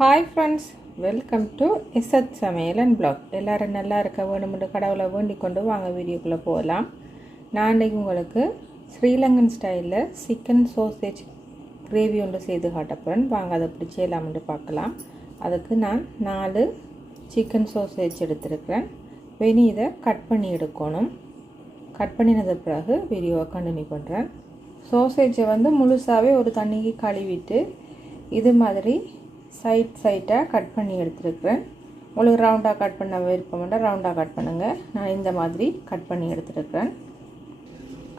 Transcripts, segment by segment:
Hi friends welcome to இசத் சமையல் and black எல்லோரும் நல்லா இருக்க வேணுமென்று கடவுளை வேண்டிக் கொண்டு வாங்க வீடியோக்குள்ளே போகலாம். நான் இன்றைக்கி உங்களுக்கு ஸ்ரீலங்கன் ஸ்டைலில் சிக்கன் சோசேஜ் கிரேவி ஒன்று செய்து காட்டப்போகிறேன் வாங்க அதை எப்படி செய்யலாம்னு பார்க்கலாம். அதுக்கு நான் நாலு சிக்கன் சோசேஜ் எடுத்திருக்கிறேன். வெனி இதை கட் பண்ணி எடுக்கணும். கட் பண்ணினது பிறகு வீடியோவை கண்டினியூ பண்ணுறேன் சோசேஜை வந்து முழுசாகவே ஒரு தண்ணிக்கு கழுவிட்டு இது மாதிரி சைட் சைட்டாக கட் பண்ணி எடுத்துருக்குறேன். உங்களுக்கு ரவுண்டாக கட் பண்ண விருப்பம்னா ரவுண்டாக கட் பண்ணுங்கள் நான் இந்த மாதிரி கட் பண்ணி எடுத்துருக்குறேன்.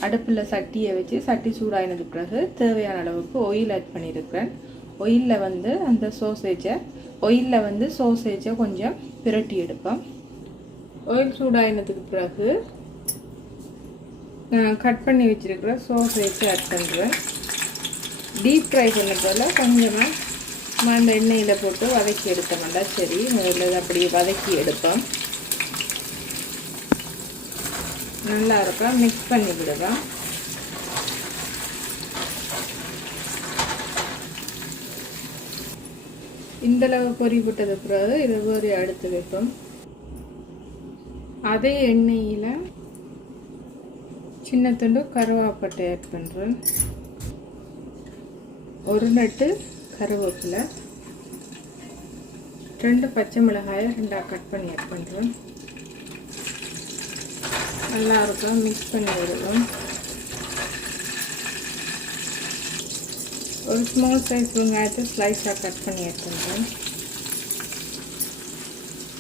அடுப்பில் சட்டியை வச்சு சட்டி சூடாகினது பிறகு தேவையான அளவுக்கு ஒயில் ஆட் பண்ணியிருக்கிறேன். ஒயிலில் வந்து அந்த சோசேஜை ஒயிலில் வந்து சோசேஜை கொஞ்சம் பிரட்டி எடுப்போம். ஒயில் சூடாயினதுக்கு பிறகு கட் பண்ணி வச்சுருக்கிற சோசேஜை ஆட் பண்ணுறேன் டீப் ஃப்ரை பண்ண கொஞ்சமாக சும்மா அந்த எண்ணெயில் போட்டு வதக்கி எடுத்தோம்னா சரி முதல்ல அப்படி அப்படியே வதக்கி எடுப்போம். நல்லா இருக்கும் மிக்ஸ் பண்ணி விடுவோம் இந்தளவு பொறி விட்டது பிறகு இதை பொறி அடுத்து வைப்போம். அதே எண்ணெயில் சின்ன துண்டு கருவாப்பட்டை ஆட் பண்ணுறேன் ஒரு நட்டு கருவேப்பிலை. ரெண்டு பச்சை மிளகாயை ரெண்டாக கட் பண்ணி ஆட் பண்ணுறோம் நல்லா இருக்கும் மிக்ஸ் பண்ணி விடுவோம். ஒரு ஸ்மால் சைஸ் வெங்காயத்தை ஸ்லைஸாக கட் பண்ணி ஆட் பண்ணுறோம்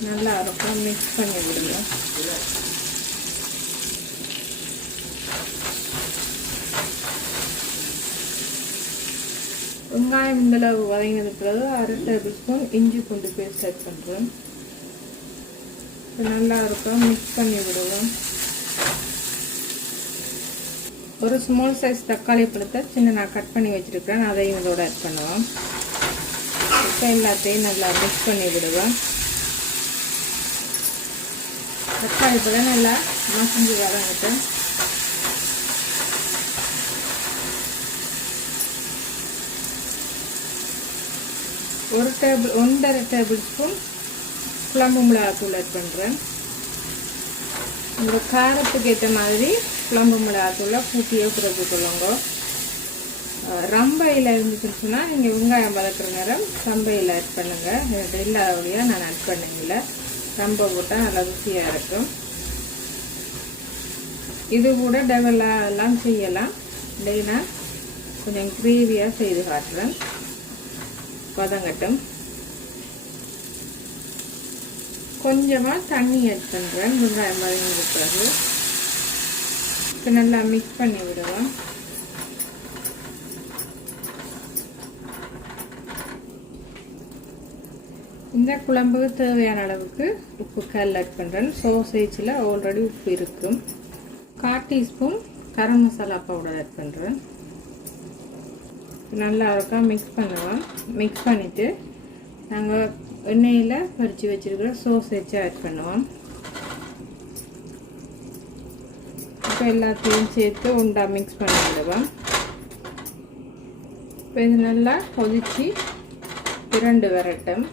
நல்லா இருக்கும் மிக்ஸ் பண்ணி விடுவோம். வெங்காயம் இந்தளவு வதங்கினது பிறகு அரை டேபிள் ஸ்பூன் இஞ்சி பூண்டு பேஸ்ட் ஆட் பண்ணுறோம் நல்லா இருக்கும் மிக்ஸ் பண்ணி விடுவோம் ஒரு ஸ்மால் சைஸ் தக்காளி பழத்தை சின்ன நான் கட் பண்ணி வச்சுருக்கிறேன். அதையும் இதோட ஆட் பண்ணுவோம் இப்போ எல்லாத்தையும் நல்லா மிக்ஸ் பண்ணி விடுவோம் தக்காளி பழம் நல்லா மசிஞ்சு வரங்கிட்டேன் ஒரு டேபிள் ஒன்றரை டேபிள் ஸ்பூன் குழம்பு மிளகாத்தூள் ஆட் பண்ணுறேன் இந்த காரத்துக்கு ஏற்ற மாதிரி குழம்பு மிளகாத்தூளை கூட்டியோ பிறகு கொள்ளுங்க. ரம்பையில் இருந்துச்சுன்னு நீங்கள் வெங்காயம் வளர்க்குற நேரம் சம்பையில் ஆட் பண்ணுங்கள் எனக்கு இல்லாதபடியாக நான் ஆட் பண்ணல ரம்பை போட்டால் நல்லா ருசியாக இருக்கும். இது கூட டெவலாக எல்லாம் செய்யலாம். இல்லைன்னா கொஞ்சம் கிரேவியாக செய்து காட்டுறேன். வதங்கட்டும் கொஞ்சமாக தண்ணி ஆட் பண்ணுறேன் வெங்காயம் வதங்கின பிறகு. இப்போ நல்லா மிக்ஸ் பண்ணி விடுவோம் இந்த குழம்புக்கு தேவையான அளவுக்கு உப்பு கல் ஆட் பண்ணுறேன் சோசேஜில் ஆல்ரெடி உப்பு இருக்கும். கால் teaspoon garam masala powder add பண்ணுறேன் நல்லா இருக்கா மிக்ஸ் பண்ணுவோம் மிக்ஸ் பண்ணிவிட்டு நாங்கள் எண்ணெயில் பறித்து வச்சுருக்கிற வச்சு ஆட் பண்ணுவோம். இப்போ எல்லாத்தையும் சேர்த்து உண்டா மிக்ஸ் பண்ணி விடுவோம் இப்போ இது நல்லா கொதித்து பிரண்டு வரட்டும்.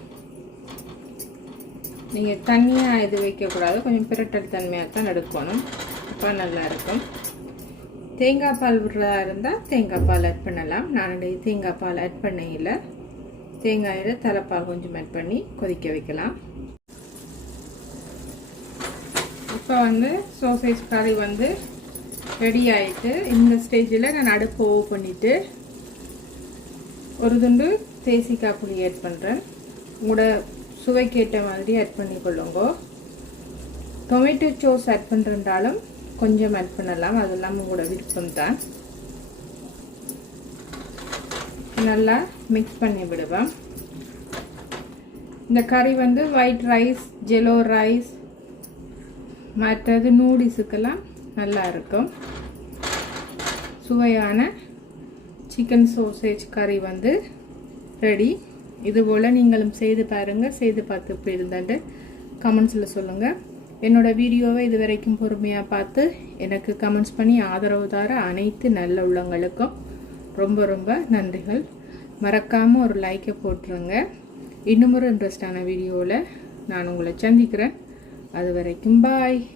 நீங்கள் தண்ணியாக இது வைக்கக்கூடாது. கொஞ்சம் பிரட்டல் தன்மையாக தான் எடுக்கணும். அப்போ நல்லாயிருக்கும் தேங்காய் பால் விடுறதா இருந்தால் தேங்காய் பால் ஆட் பண்ணலாம். நான் தேங்காய் பால் ஆட் பண்ணையில் தேங்காயில் தலைப்பால் கொஞ்சம் ஆட் பண்ணி கொதிக்க வைக்கலாம். இப்போ வந்து சோசேஜ் கறி வந்து ரெடி ஆகிட்டு இந்த ஸ்டேஜில் நான் அடுப்பு ஓவ் பண்ணிவிட்டு ஒரு துண்டு தேசிக்காய் புளி ஆட் பண்ணுறேன் உங்களோட சுவைக்கேற்ற மாதிரி ஆட் பண்ணி டொமேட்டோ சோஸ் ஆட் பண்ணுறதாலும் கொஞ்சம் ஆட் பண்ணலாம். அதெல்லாம் உங்களோட விருப்பம் தான். நல்லா மிக்ஸ் பண்ணி விடுவேன் இந்த கறி வந்து ஒயிட் ரைஸ் ஜெலோ ரைஸ் மற்றது நூடிஸுக்கெல்லாம் நல்லா இருக்கும். சுவையான சிக்கன் சோசேஜ் கறி வந்து ரெடி இதுபோல் நீங்களும் செய்து பாருங்கள் செய்து பார்த்து இப்படி இருந்தாண்டு கமெண்ட்ஸில் சொல்லுங்கள் என்னோட வீடியோவை இது வரைக்கும் பொறுமையாக பார்த்து எனக்கு கமெண்ட்ஸ் பண்ணி ஆதரவு தர அனைத்து நல்ல உள்ளங்களுக்கும் ரொம்ப ரொம்ப நன்றிகள். மறக்காமல் ஒரு லைக்கை போட்டுருங்க. இன்னும் ஒரு இன்ட்ரெஸ்டான வீடியோவில் நான் உங்களை சந்திக்கிறேன். அது வரைக்கும் பாய்